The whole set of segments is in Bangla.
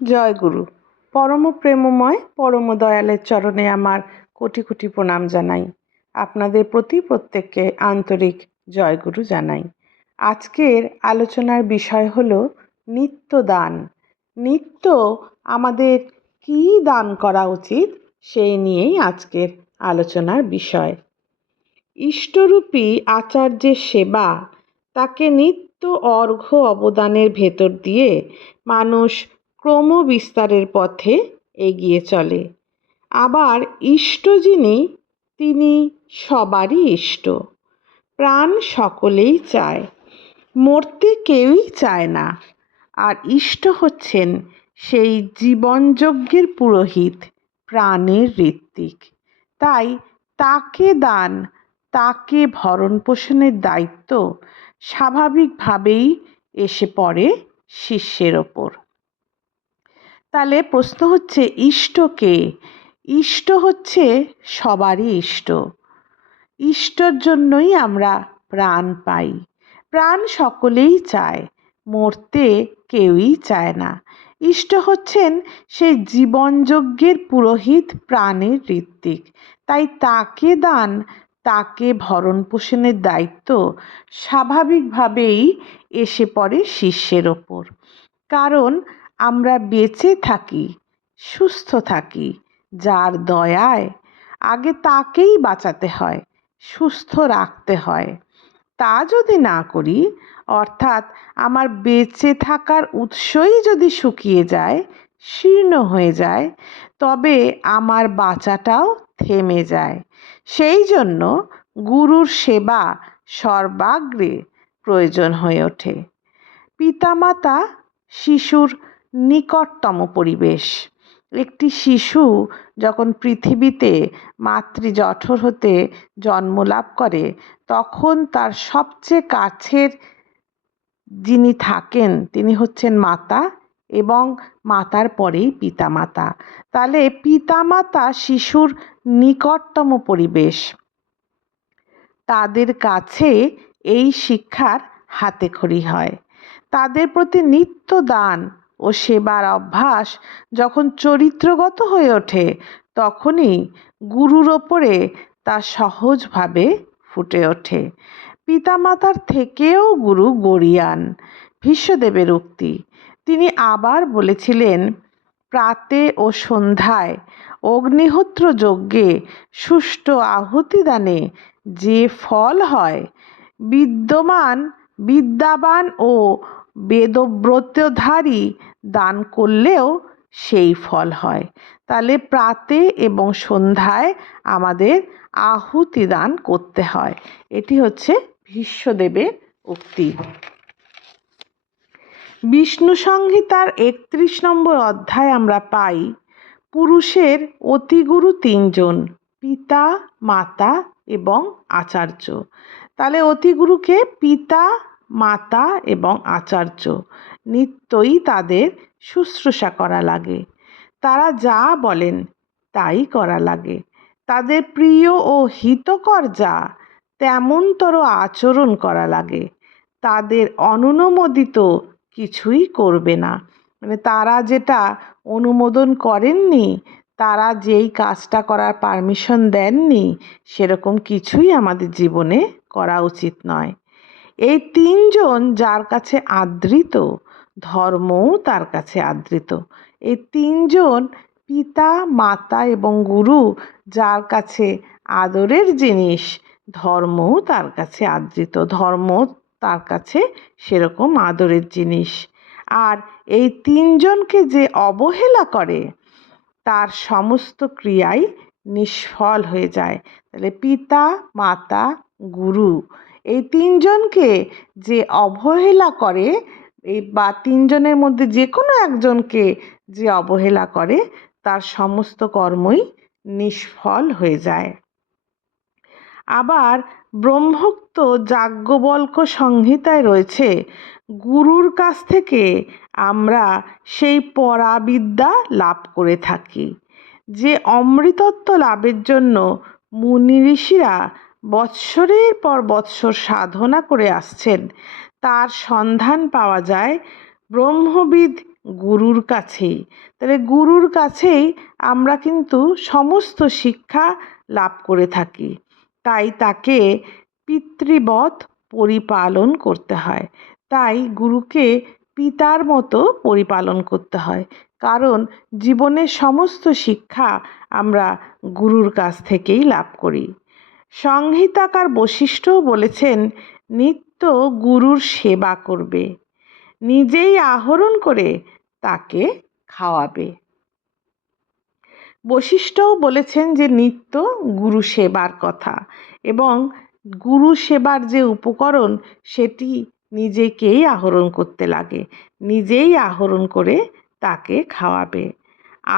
জয় গুরু। পরম প্রেমময় পরম দয়ালের চরণে আমার কোটি কোটি প্রণাম জানাই। আপনাদের প্রতি প্রত্যেককে আন্তরিক জয়গুরু জানাই। আজকের আলোচনার বিষয় হলো নিত্য দান। নিত্য আমাদের কী দান করা উচিত সেই নিয়েই আজকের আলোচনার বিষয়। ইষ্টরূপী আচার্যের সেবা, তাকে নিত্য অর্ঘ্য অবদানের ভেতর দিয়ে মানুষ ক্রমবিস্তারের পথে এগিয়ে চলে। আবার ইষ্ট যিনি, তিনি সবারই ইষ্ট। প্রাণ সকলেই চায়, মরতে কেউই চায় না। আর ইষ্ট হচ্ছেন সেই জীবনযজ্ঞের পুরোহিত, প্রাণের ঋত্বিক। তাই তাকে দান, তাকে ভরণ পোষণের দায়িত্ব স্বাভাবিকভাবেই এসে পড়ে শিষ্যের ওপর। তাহলে প্রশ্ন হচ্ছে, ইষ্ট কে? ইষ্ট হচ্ছে সবারই ইষ্ট। ইষ্টর জন্যই আমরা প্রাণ পাই। প্রাণ সকলেই চায়, মরতে কেউই চায় না। ইষ্ট হচ্ছেন সেই জীবনযজ্ঞের পুরোহিত, প্রাণের ঋত্বিক। তাই তাকে দান, তাকে ভরণ পোষণের দায়িত্ব স্বাভাবিকভাবেই এসে পড়ে শিষ্যের ওপর। কারণ আমরা বেঁচে থাকি, সুস্থ থাকি যার দয়ায়। আগে তাকেই বাঁচাতে হয়, সুস্থ রাখতে হয়। তা যদি না করি, অর্থাৎ আমার বেঁচে থাকার উৎসই যদি শুকিয়ে যায়, শীর্ণ হয়ে যায়, তবে আমার বাঁচাটাও থেমে যায়। সেই জন্য গুরুর সেবা সর্বাগ্রে প্রয়োজন হয়ে ওঠে। পিতামাতা শিশুর নিকটতম পরিবেশ। একটি শিশু যখন পৃথিবীতে মাতৃজঠর হতে জন্ম লাভ করে, তখন তার সবচেয়ে কাছের যিনি থাকেন তিনি হচ্ছেন মাতা, এবং মাতার পরেই পিতামাতা। তাহলে পিতামাতা শিশুর নিকটতম পরিবেশ। তাদের কাছে এই শিক্ষার হাতেখড়ি হয়। তাদের প্রতি নিত্য দান ও সেবার অভ্যাস যখন চরিত্রগত হয়ে ওঠে, তখনই গুরুর ওপরে তা সহজভাবে ফুটে ওঠে। পিতামাতার থেকেও গুরু গরীয়ান, ভীষ্মদেবের উক্তি। তিনি আবার বলেছিলেন, প্রাতে ও সন্ধ্যায় অগ্নিহোত্র যজ্ঞে সুষ্ঠু আহুতিদানে যে ফল হয়, বিদ্যাবান ও বেদব্রতধারী দান করলেও সেই ফল হয়। তাহলে প্রাতে এবং সন্ধ্যায় আমাদের আহুতি দান করতে হয়। এটি হচ্ছে ভীষ্মদেবের উক্তি। বিষ্ণু সংহিতার 31 নম্বর অধ্যায় আমরা পাই, পুরুষের অতিগুরু তিনজন, পিতা, মাতা এবং আচার্য। তাহলে অতিগুরুকে পিতা, মাতা এবং আচার্য। নিত্যই তাদের শুশ্রূষা করা লাগে। তারা যা বলেন তাই করা লাগে। তাদের প্রিয় ও হিতকর যা, তেমনতর আচরণ করা লাগে। তাদের অনুমোদিত কিছুই করবে না। মানে তারা যেটা অনুমোদন করেননি, তারা যেই কাজটা করার পারমিশন দেননি, সেরকম কিছুই আমাদের জীবনে করা উচিত নয়। এই তিনজন যার কাছে আদৃত, ধর্মও তার কাছে আদৃত। এই তিনজন পিতা, মাতা এবং গুরু যার কাছে আদরের জিনিস, ধর্মও তার কাছে আদৃত, ধর্ম তার কাছে সেরকম আদরের জিনিস। আর এই তিনজনকে যে অবহেলা করে, তার সমস্ত ক্রিয়াই নিষ্ফল হয়ে যায়। তাহলে পিতা, মাতা, গুরু, এই তিনজনকে যে অবহেলা করে, বা তিনজনের মধ্যে যে কোনো একজনকে যে অবহেলা করে, তার সমস্ত কর্মই নিষ্ফল হয়ে যায়। আবার ব্রহ্মোক্ত যাজ্ঞবল্ক্য সংহিতায় রয়েছে, গুরুর কাছ থেকে আমরা সেই পরাবিদ্যা লাভ করে থাকি, যে অমৃতত্ব লাভের জন্য মুনি ঋষিরা বৎসরের পর বৎসর সাধনা করে আসছেন, তার সন্ধান পাওয়া যায় ব্রহ্মবিদ গুরুর কাছেই। তাহলে গুরুর কাছেই আমরা কিন্তু সমস্ত শিক্ষা লাভ করে থাকি। তাই তাকে পিতৃবৎ পরিপালন করতে হয়। তাই গুরুকে পিতার মতো পরিপালন করতে হয়, কারণ জীবনের সমস্ত শিক্ষা আমরা গুরুর কাছ থেকেই লাভ করি। সংহিতাকার বৈশিষ্ট্যও বলেছেন, নিত্য গুরুর সেবা করবে, নিজেই আহরণ করে তাকে খাওয়াবে। বৈশিষ্ট্যও বলেছেন যে নিত্য গুরু সেবার কথা, এবং গুরু সেবার যে উপকরণ সেটি নিজেকেই আহরণ করতে লাগে, নিজেই আহরণ করে তাকে খাওয়াবে।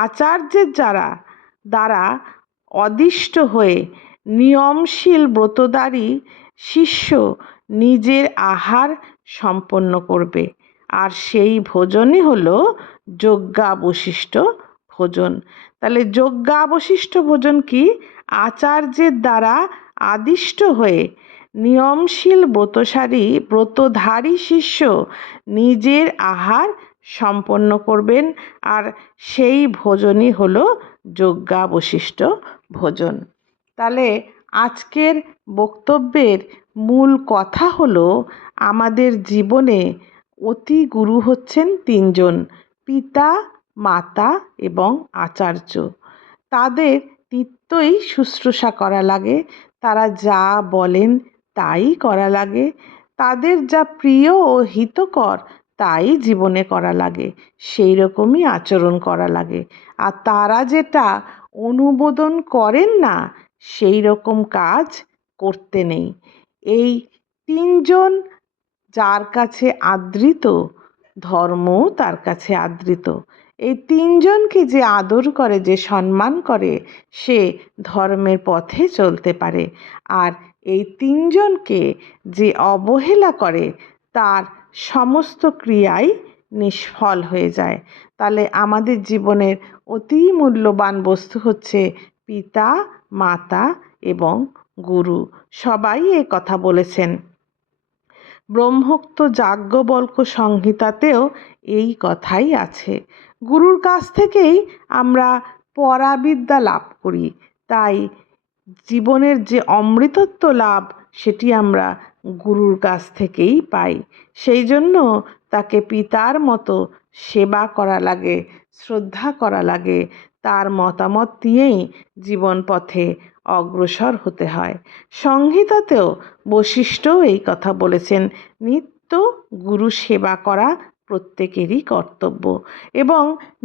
আচার্যের দ্বারা অদিষ্ট হয়ে নিয়মশীল ব্রতধারী শিষ্য নিজের আহার সম্পন্ন করবে, আর সেই ভোজনই হলো যজ্ঞাবশিষ্ট ভোজন। তাহলে যজ্ঞাবশিষ্ট ভোজন কি? আচার্যের দ্বারা আদিষ্ট হয়ে নিয়মশীল ব্রতধারী শিষ্য নিজের আহার সম্পন্ন করবেন, আর সেই ভোজনই হলো যজ্ঞাবশিষ্ট ভোজন। তাহলে আজকের বক্তব্যের মূল কথা হলো, আমাদের জীবনে অতি গুরু হচ্ছেন তিনজন: পিতা, মাতা এবং আচার্য। তাদের নিত্যই শুশ্রূষা করা লাগে, তারা যা বলেন তাই করা লাগে, তাদের যা প্রিয় ও হিতকর তাই জীবনে করা লাগে, সেই রকমই আচরণ করা লাগে। আর তারা যেটা অনুমোদন করেন না সেই রকম কাজ করতে নেই। এই তিনজন যার কাছে আদৃত, ধর্মও তার কাছে আদৃত। এই তিনজনকে যে আদর করে, যে সম্মান করে, সে ধর্মের পথে চলতে পারে। আর এই তিনজনকে যে অবহেলা করে তার সমস্ত ক্রিয়াই নিষ্ফল হয়ে যায়। তাহলে আমাদের জীবনের অতি মূল্যবান বস্তু হচ্ছে পিতা, মাতা এবং গুরু। সবাই এ কথা বলেছেন। ব্রহ্মোক্ত যাজ্ঞবল্ক্য সংহিতাতেও এই কথাই আছে। গুরুর কাছ থেকেই আমরা পরাবিদ্যা লাভ করি, তাই জীবনের যে অমৃতত্ব লাভ সেটি আমরা গুরুর কাছ থেকেই পাই। সেই জন্য তাকে পিতার মতো সেবা করা লাগে, শ্রদ্ধা করা লাগে, তার মতামত দিয়েই জীবন পথে অগ্রসর হতে হয়। সংহিতাতেও বৈশিষ্ট্যও এই কথা বলেছেন, নিত্য গুরু সেবা করা প্রত্যেকেরই কর্তব্য, এবং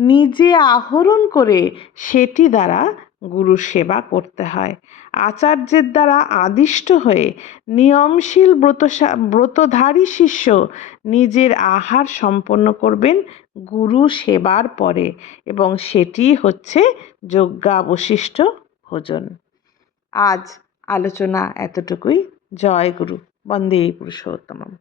নিজে আহরণ করে সেটি দ্বারা গুরু সেবা করতে হয়। আচার্যের দ্বারা আদিষ্ট হয়ে নিয়মশীল ব্রতধারী শিষ্য নিজের আহার সম্পন্ন করবেন গুরু সেবার পরে, এবং সেটি হচ্ছে যজ্ঞাবশিষ্ট ভোজন। আজ আলোচনা এতটুকুই। জয় গুরু। বন্দে পুরুষোত্তমম।